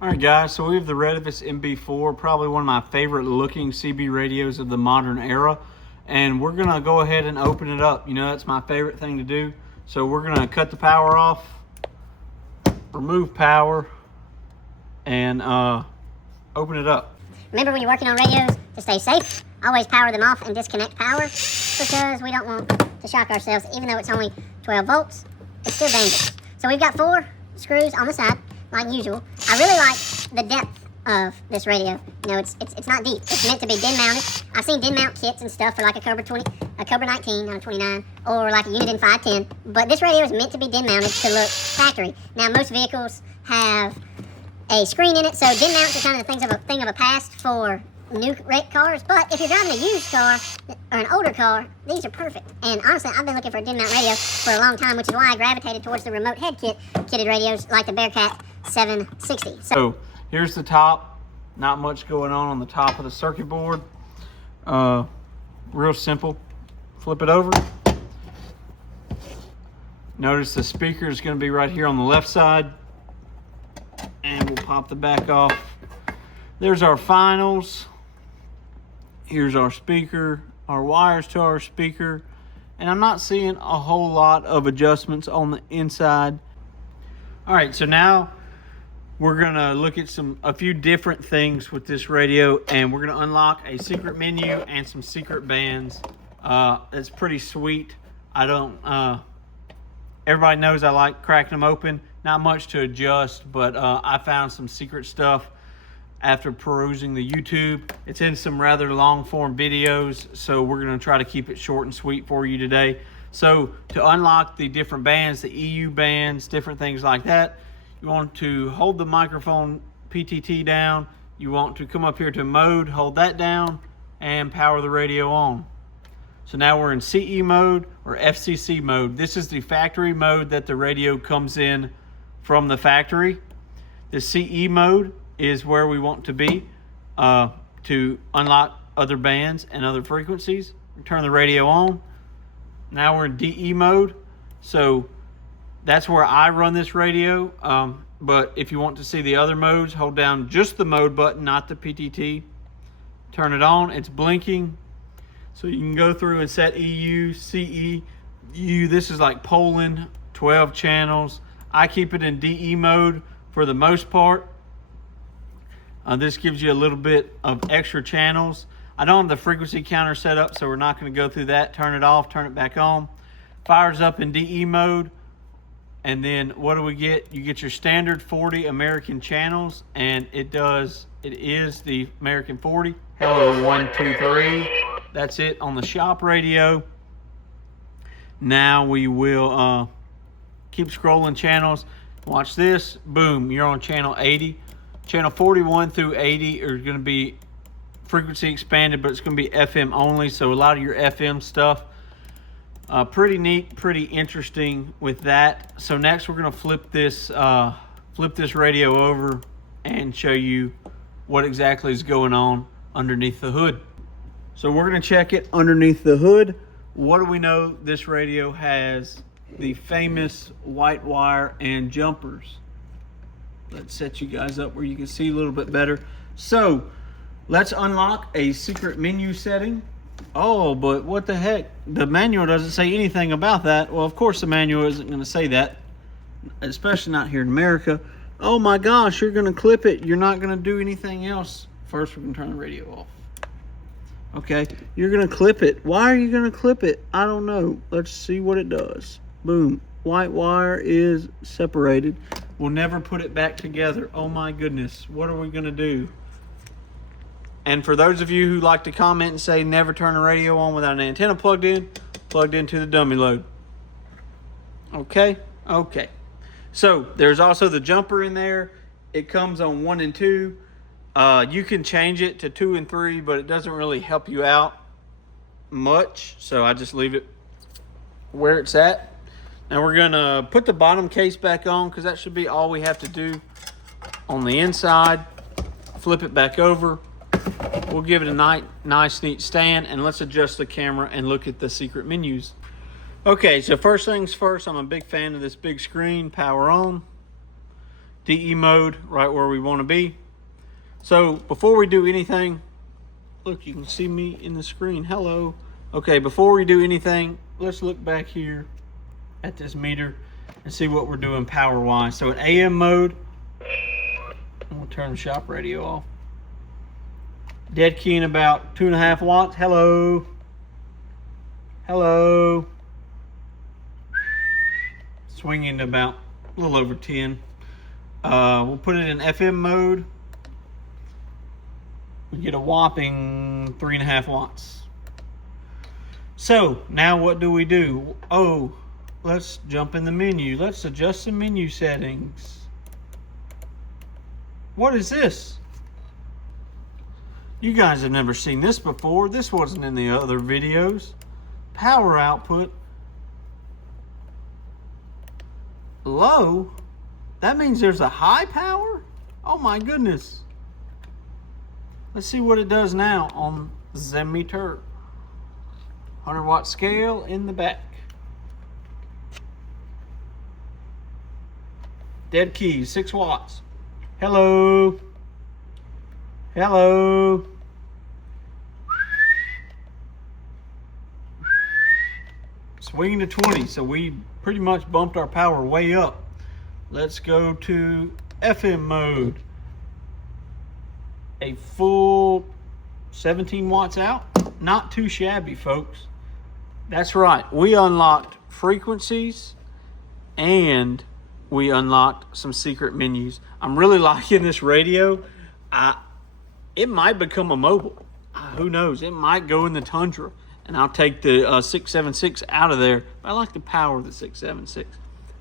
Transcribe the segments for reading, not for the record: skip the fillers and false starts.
All right, guys, so we have the Retevis MB4, probably one of my favorite looking CB radios of the modern era. And we're gonna go ahead and open it up. You know, that's my favorite thing to do. So we're gonna cut the power off, remove power, and open it up. Remember, when you're working on radios, to stay safe, always power them off and disconnect power, because we don't want to shock ourselves. Even though it's only 12 volts, it's still dangerous. So we've got 4 screws on the side, like usual. I really like the depth of this radio. You know, it's not deep. It's meant to be DIN mounted. I've seen DIN mount kits and stuff for like a Cobra 19, not a 29, or like a Uniden 510. But this radio is meant to be DIN mounted to look factory. Now, most vehicles have a screen in it, so DIN mounts are kind of the thing of a past for new cars. But if you're driving a used car or an older car, these are perfect. And honestly, I've been looking for a DIN mount radio for a long time, which is why I gravitated towards the remote head kitted radios like the Bearcat 760. So here's the top. Not much going on the top of the circuit board. Real simple. Flip it over. Notice the speaker is going to be right here on the left side. And we'll pop the back off. There's our finals. Here's our speaker, our wires to our speaker. And I'm not seeing a whole lot of adjustments on the inside. All right, so now we're gonna look at a few different things with this radio, and we're gonna unlock a secret menu and some secret bands. It's pretty sweet. Everybody knows I like cracking them open. Not much to adjust, but I found some secret stuff after perusing the YouTube. It's in some rather long form videos, so we're gonna try to keep it short and sweet for you today. So to unlock the different bands, the EU bands, different things like that, you want to hold the microphone PTT down. You want to come up here to mode, hold that down, and power the radio on. So now we're in CE mode or FCC mode. This is the factory mode that the radio comes in from the factory. The CE mode is where we want to be to unlock other bands and other frequencies. Turn the radio on. Now we're in DE mode. So that's where I run this radio. But if you want to see the other modes, hold down just the mode button, not the PTT. Turn it on. It's blinking. So you can go through and set EU, CE, U. This is like Poland, 12 channels. I keep it in DE mode for the most part. This gives you a little bit of extra channels. I don't have the frequency counter set up, so we're not going to go through that. Turn it off, turn it back on. Fires up in DE mode. And then what do we get? You get your standard 40 American channels, and it is the American 40. Hello, 1, 2, 3. That's it on the shop radio. Now we will keep scrolling channels. Watch this. Boom, you're on channel 80. Channel 41 through 80 are going to be frequency expanded, but it's going to be FM only, so a lot of your FM stuff. Pretty neat, pretty interesting with that. So next we're going to flip this radio over and show you what exactly is going on underneath the hood. So we're going to check it underneath the hood. What do we know? This radio has the famous white wire and jumpers. Let's set you guys up where you can see a little bit better. So let's unlock a secret menu setting. Oh, but what the heck? The manual doesn't say anything about that. Well, of course the manual isn't going to say that, especially not here in America. Oh my gosh, you're going to clip it. You're not going to do anything else. First, we're going to turn the radio off. Okay, you're going to clip it. Why are you going to clip it? I don't know. Let's see what it does. Boom. White wire is separated. We'll never put it back together. Oh my goodness. What are we going to do? And for those of you who like to comment and say never turn a radio on without an antenna plugged into the dummy load. Okay. So there's also the jumper in there. It comes on 1 and 2. You can change it to 2 and 3, but it doesn't really help you out much. So I just leave it where it's at. Now we're gonna put the bottom case back on, because that should be all we have to do on the inside. Flip it back over. We'll give it a nice neat stand, and let's adjust the camera and look at the secret menus. Okay, so first things first, I'm a big fan of this big screen. Power on. DE mode, right where we want to be. So before we do anything, look, you can see me in the screen. Hello. Okay, before we do anything, let's look back here at this meter and see what we're doing power wise. So at AM mode, I'm gonna turn the shop radio off. Dead keying about 2.5 watts. Hello. Hello. Swinging to about a little over 10. We'll put it in FM mode. We get a whopping 3.5 watts. So now what do we do? Oh, let's jump in the menu. Let's adjust the menu settings. What is this? You guys have never seen this before. This wasn't in the other videos. Power output. Low? That means there's a high power? Oh my goodness. Let's see what it does now on the meter. 100 watt scale in the back. Dead key, 6 watts. Hello. Hello. Swinging to 20, so we pretty much bumped our power way up. Let's go to FM mode. A full 17 watts out. Not too shabby, folks. That's right. We unlocked frequencies and we unlocked some secret menus. I'm really liking this radio. It might become a mobile. Who knows? It might go in the Tundra, and I'll take the 676 out of there. I like the power of the 676.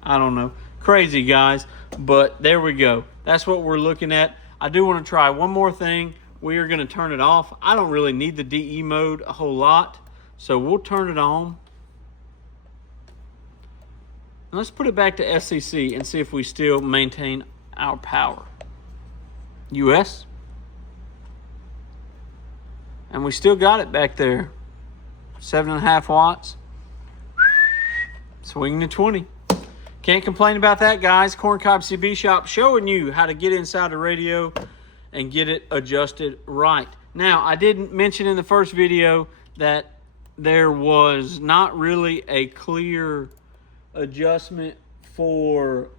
I don't know. Crazy, guys. But there we go. That's what we're looking at. I do want to try one more thing. We are going to turn it off. I don't really need the DE mode a whole lot, so we'll turn it on. And let's put it back to SCC and see if we still maintain our power. US. And we still got it back there. 7.5 watts. Swinging to 20. Can't complain about that, guys. Corncob CB Shop showing you how to get inside the radio and get it adjusted right. Now, I didn't mention in the first video that there was not really a clear adjustment for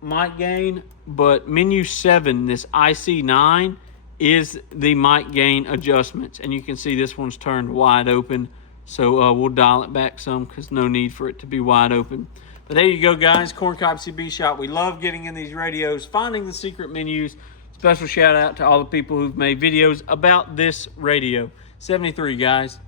mic gain, but menu 7, this IC9, is the mic gain adjustments. And you can see this one's turned wide open. So we'll dial it back some because no need for it to be wide open. But there you go, guys. Corncob CB Shop. We love getting in these radios, finding the secret menus. Special shout out to all the people who've made videos about this radio. 73, guys.